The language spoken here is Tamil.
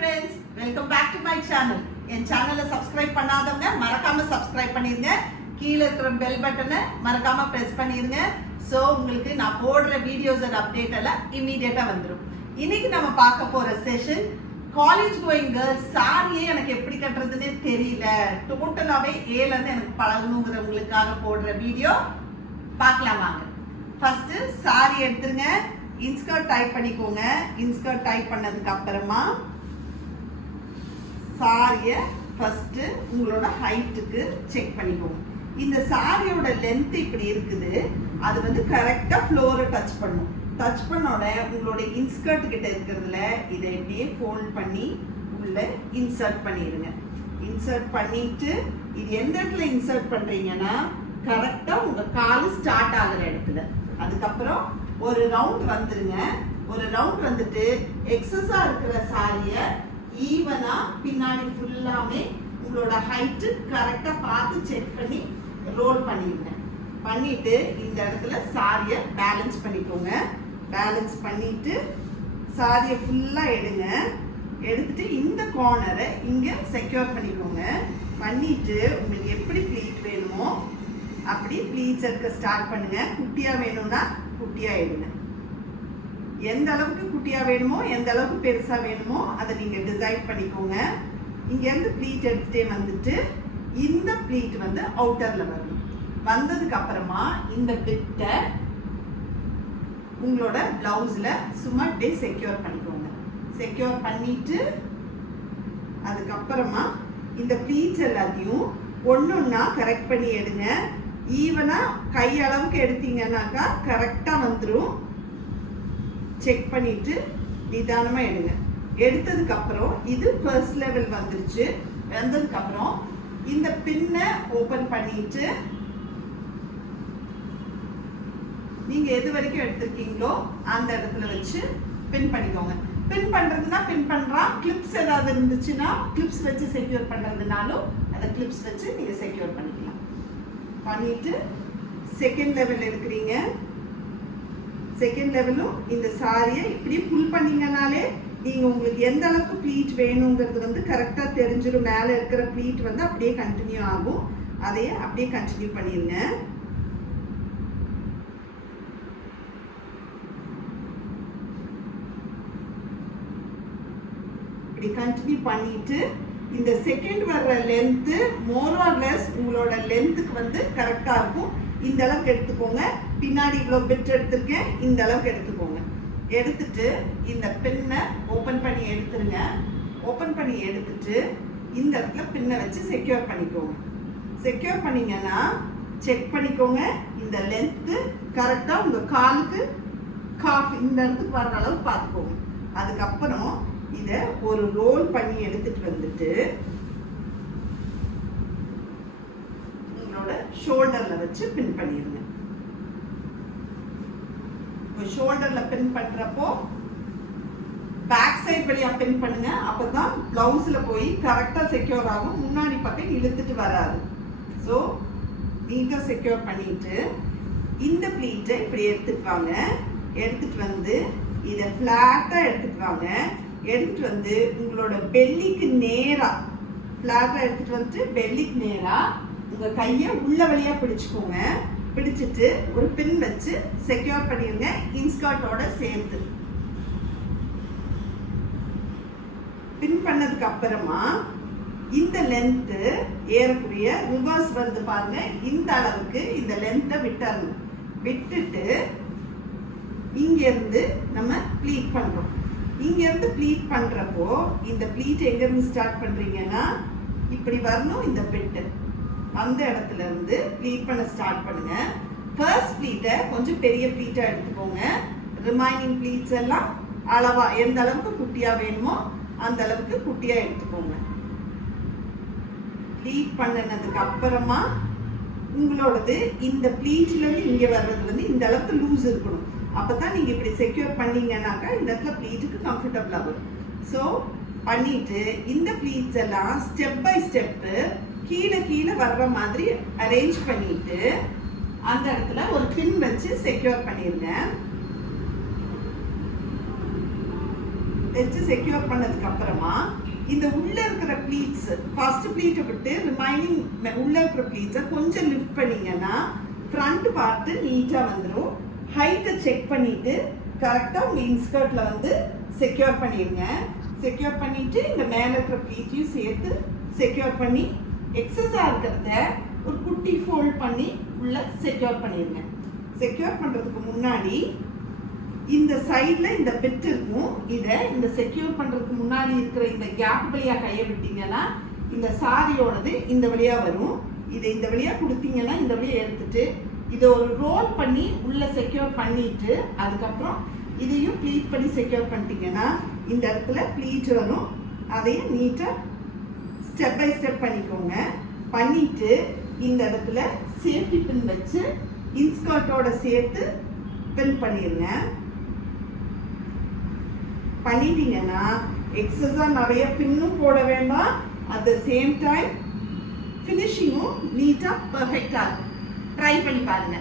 friends, welcome back to my channel. என் சேனலை சப்ஸ்கிரைப் பண்ணாதவங்க மறக்காம சப்ஸ்கிரைப் பண்ணிருங்க. கீழ இருக்கிற பெல் பட்டனை மறக்காம பிரஸ் பண்ணிருங்க. சோ உங்களுக்கு நான் போடுற வீடியோஸ் அண்ட் அப்டேட் எல்லாம் இமிடியேட்டா வந்துரும். இன்னைக்கு நம்ம பார்க்க போற செஷன் காலேஜ் கோயிங் கேர்ள்ஸ் சாரியே எனக்கு எப்படி கட்டுறதுன்னே தெரியல, டோட்டலாவே ஏல இருந்து எனக்கு பழகணுங்கிறவங்களுக்காக போடுற வீடியோ பார்க்கலாம் வாங்க. ஃபர்ஸ்ட் சாரி எடுத்துருங்க, இன்ஸ்கர்ட் டைப் பண்ணிக்கோங்க. இன்ஸ்கர்ட் டைப் பண்ணதுக்கு அப்புறமா சாரிய ஃபர்ஸ்ட் உங்களோட ஹைட்டுக்கு செக் பண்ணிக்கோங்க. இந்த சாரியோட லென்த் இப்படி இருக்குது, அது வந்து கரெக்டா ஃப்ளோரை டச் பண்ணும். டச் பண்ணோட உங்களோட இன்ஸ்கர்ட் கிட்ட இருக்கிறதுல இதை இப்படியே ஃபோல்ட் பண்ணி உள்ள இன்சர்ட் பண்ணிடுங்க. இன்சர்ட் பண்ணிட்டு இது எந்த இடத்துல இன்சர்ட் பண்றீங்கன்னா கரெக்டா உங்க கால் ஸ்டார்ட் ஆகுற இடத்துல. அதுக்கப்புறம் ஒரு ரவுண்ட் வந்துருங்க. ஒரு ரவுண்ட் வந்துட்டு எக்ஸஸா இருக்கிற சாரிய ஈவனா பின்னாடி ஃபுல்லாமே உங்களோட ஹைட்டு கரெக்டா பார்த்து செக் பண்ணி ரோல் பண்ணிடுங்க. பண்ணிட்டு இந்த இடத்துல சாரிய பேலன்ஸ் பண்ணிக்கோங்க. பேலன்ஸ் பண்ணிட்டு சாரிய ஃபுல்லா எடுங்க. எடுத்துட்டு இந்த கார்னரை இங்க செக்யூர் பண்ணிக்கோங்க. பண்ணிட்டு உங்களுக்கு எப்படி ப்ளீட் வேணுமோ அப்படி ப்ளீட்ஸ் எடுக்க ஸ்டார்ட் பண்ணுங்க. குட்டியா வேணும்னா குட்டியா எடுங்க. எந்த அளவுக்கு குட்டியா வேணுமோ எந்த அளவுக்கு பெருசா வேணுமோ அதை நீங்க டிசைட் பண்ணிக்கோங்க. இங்க இருந்து ப்ளீட் எடுத்துட்டே வந்துட்டு இந்த ப்ளீட் வந்து அவுட்டர்ல வரணும். வந்ததுக்கு அப்புறமா இந்த பிட்டை உங்களோட பிளவுஸ்ல சும்மா அப்படியே செக்யூர் பண்ணிக்கோங்க. செக்யூர் பண்ணிட்டு அதுக்கப்புறமா இந்த ப்ளீட்ஸ் எல்லாத்தையும் ஒன்னொன்னா கரெக்ட் பண்ணி எடுங்க. ஈவனா கை அளவுக்கு எடுத்தீங்கன்னாக்கா கரெக்டா வந்துடும். செக் பண்ணிட்டு நிதானமா எடுங்க. எடுத்ததுக்கு அப்புறம் இது ஃபர்ஸ்ட் லெவல் வந்துருச்சு. வந்ததுக்கு அப்புறம் இந்த பின்னை ஓபன் பண்ணிட்டு நீங்க எது வரைக்கும் எடுத்திருக்கீங்களோ அந்த இடத்துல வச்சு பின் பண்ணிக்கோங்க. பின் பண்றதுன்னா பின் பண்றோம். கிளிப்ஸ் ஏதாவது இருந்துச்சுன்னா கிளிப்ஸ் வச்சு செக்யூர் பண்றதுனாலும் அந்த கிளிப்ஸ் வச்சு நீங்க செக்யூர் பண்ணிக்கலாம். பண்ணிட்டு செகண்ட் லெவல் எடுக்கிறீங்க. செகண்ட் லெவலும் இந்த சாரியை இப்படி புல் பண்ணீங்கனாலே நீங்க உங்களுக்கு எந்த அளவுக்கு ப்ளீட் வேணுங்கிறது வந்து கரெக்டா தெரிஞ்சிடும். மேல இருக்கிற ப்ளீட் வந்து அப்படியே கண்டினியூ ஆகும். அதையே அப்படியே கண்டினியூ பண்ணிருங்க. இப்படி கண்டினியூ பண்ணிட்டு இந்த செகண்ட் வர்ற லென்த் மோர் ஆர் லெஸ் உங்களோட லென்த்துக்கு வந்து கரெக்டா இருக்கும். இந்த அளவுக்கு எடுத்துக்கோங்க. பின்னாடி இவ்வளவு பிட் எடுத்துருக்கேன், இந்த அளவுக்கு எடுத்துக்கோங்க. எடுத்துட்டு இந்த பின்னை ஓபன் பண்ணி எடுத்துருங்க. ஓபன் பண்ணி எடுத்துட்டு இந்த இடத்துல பின்னை வச்சு செக்யூர் பண்ணிக்கோங்க. செக்யூர் பண்ணீங்கன்னா செக் பண்ணிக்கோங்க இந்த லென்த் கரெக்டா உங்க காலுக்கு காஃப் இந்த இடத்துக்கு வர்ற அளவுக்கு பார்த்துக்கோங்க. அதுக்கப்புறம் இத ஒரு ரோல் பண்ணி எடுத்துட்டு வந்துட்டு உங்களோட ஷோல்டர்ல வச்சு பின் பண்ணிடுங்க. ஷோல்டர்ல பின் பண்றப்போ பேக் சைடு வழியா பின் பண்ணுங்க. அப்பதான் பிளவுஸ்ல போய் கரெக்டா செக்யூர் ஆகும். முன்னாடி பக்கம் இழுத்துட்டு வராது. ஸோ நீட்டா செக்யூர் பண்ணிட்டு இந்த ப்ளீட்டை இப்படி எடுத்துட்டு வாங்க. எடுத்துட்டு வந்து இதை ஃபிளாட்டா எடுத்துட்டு வாங்க. எடுத்துட்டு வந்து உங்களோட பெல்லிக்கு நேரா ஃபிளாட்டா எடுத்துட்டு வந்துட்டு பெல்லிக்கு நேரா உங்க கையை உள்ள வழியா பிடிச்சுக்கோங்க. பிடிச்சிட்டு ஒரு பின் வச்சு செக்யூர் பண்ணிருங்க இன்ஸ்கர்ட்டோட சேர்த்து. பின் பண்ணதுக்கு அப்புறமா இந்த லென்த் ஏறக்குறைய ரிவர்ஸ் வந்து பாருங்க. இந்த அளவுக்கு இந்த லென்த்தை விட்டுறணும். விட்டுட்டு இங்க இருந்து நம்ம ப்ளீட் பண்றோம். இங்க இருந்து ப்ளீட் பண்றப்போ இந்த ப்ளீட் எங்க இருந்து ஸ்டார்ட் பண்றீங்கன்னா இப்படி வரணும். இந்த பிட்டு அந்த இடத்துல இருந்து ப்ளீட் பண்ண ஸ்டார்ட் பண்ணுங்க. ஃபர்ஸ்ட் ப்ளீட்டை கொஞ்சம் பெரிய ப்ளீட்டா எடுத்துக்கோங்க. ரிமைனிங் ப்ளீட்ஸ் எல்லாம் அளவா எந்த அளவுக்கு குட்டியா வேணுமோ அந்த அளவுக்கு குட்டியா எடுத்துக்கோங்க. ப்ளீட் பண்ணனதுக்கு அப்புறமா உங்களோடது இந்த ப்ளீட்ல இருந்து இங்க வர்றது வந்து இந்த அளவுக்கு லூஸ் இருக்கணும். அப்பதான் நீங்க இப்படி செக்யூர் பண்ணீங்கன்னாக்கா இந்த இடத்துல ப்ளீட்டுக்கு கம்ஃபர்டபுளா வரும். ஸோ பண்ணிட்டு இந்த ப்ளீட்ஸ் எல்லாம் ஸ்டெப் பை ஸ்டெப் கீழே கீழே வர்ற மாதிரி அரேஞ்ச் பண்ணிட்டு அந்த இடத்துல ஒரு பின் வச்சு செக்யூர் பண்ணிருங்க. வச்சு செக்யூர் பண்ணதுக்கு அப்புறமா இந்த உள்ள இருக்கிற ப்ளீட்ஸ் ஃபர்ஸ்ட் ப்ளீட்டை விட்டு ரிமைனிங் உள்ள இருக்கிற ப்ளீட்ஸை கொஞ்சம் லிஃப்ட் பண்ணீங்கன்னா ஃப்ரண்ட் பார்ட்டு நீட்டா வந்துடும். ஹைட்டை செக் பண்ணிட்டு கரெக்டா உங்க இன்ஸ்கர்ட்ல வந்து செக்யூர் பண்ணிடுங்க. செக்யூர் பண்ணிட்டு இந்த மேல இருக்கிற ப்ளீட்டையும் சேர்த்து செக்யூர் பண்ணி எக்ஸஸா இருக்கிறத ஒரு குட்டி ஃபோல்ட் பண்ணி உள்ள செக்யூர் பண்ணிடுங்க. செக்யூர் பண்றதுக்கு முன்னாடி இந்த சைடுல இந்த பிட் இருக்கும். இதை இந்த செக்யூர் பண்றதுக்கு முன்னாடி இருக்கிற இந்த கேப் வழியா கையை விட்டீங்கன்னா இந்த சாரியோடது இந்த வழியா வரும். இதை இந்த வழியா கொடுத்தீங்கன்னா இந்த வழியா எடுத்துட்டு இதை ஒரு ரோல் பண்ணி உள்ள செக்யூர் பண்ணிட்டு அதுக்கப்புறம் இதையும் ப்ளீட் பண்ணி செக்யூர் பண்ணிட்டீங்கன்னா இந்த இடத்துல ப்ளீட் வரும். அதையும் நீட்டா ஸ்டெப் பை ஸ்டெப் பண்ணிக்கோங்க. பண்ணிட்டு இந்த இடத்துல சேஃப்டி பின் வச்சு இன்ஸ்கர்ட்டோட சேர்த்து பின் பண்ணிடுங்க. பண்ணிட்டீங்கன்னா எக்ஸஸா நிறைய பின்னும் போட வேண்டாம். அட் த சேம் டைம் ஃபினிஷிங்கும் நீட்டா பெர்ஃபெக்டா இருக்கும். ட்ரை பண்ணி பாருங்க.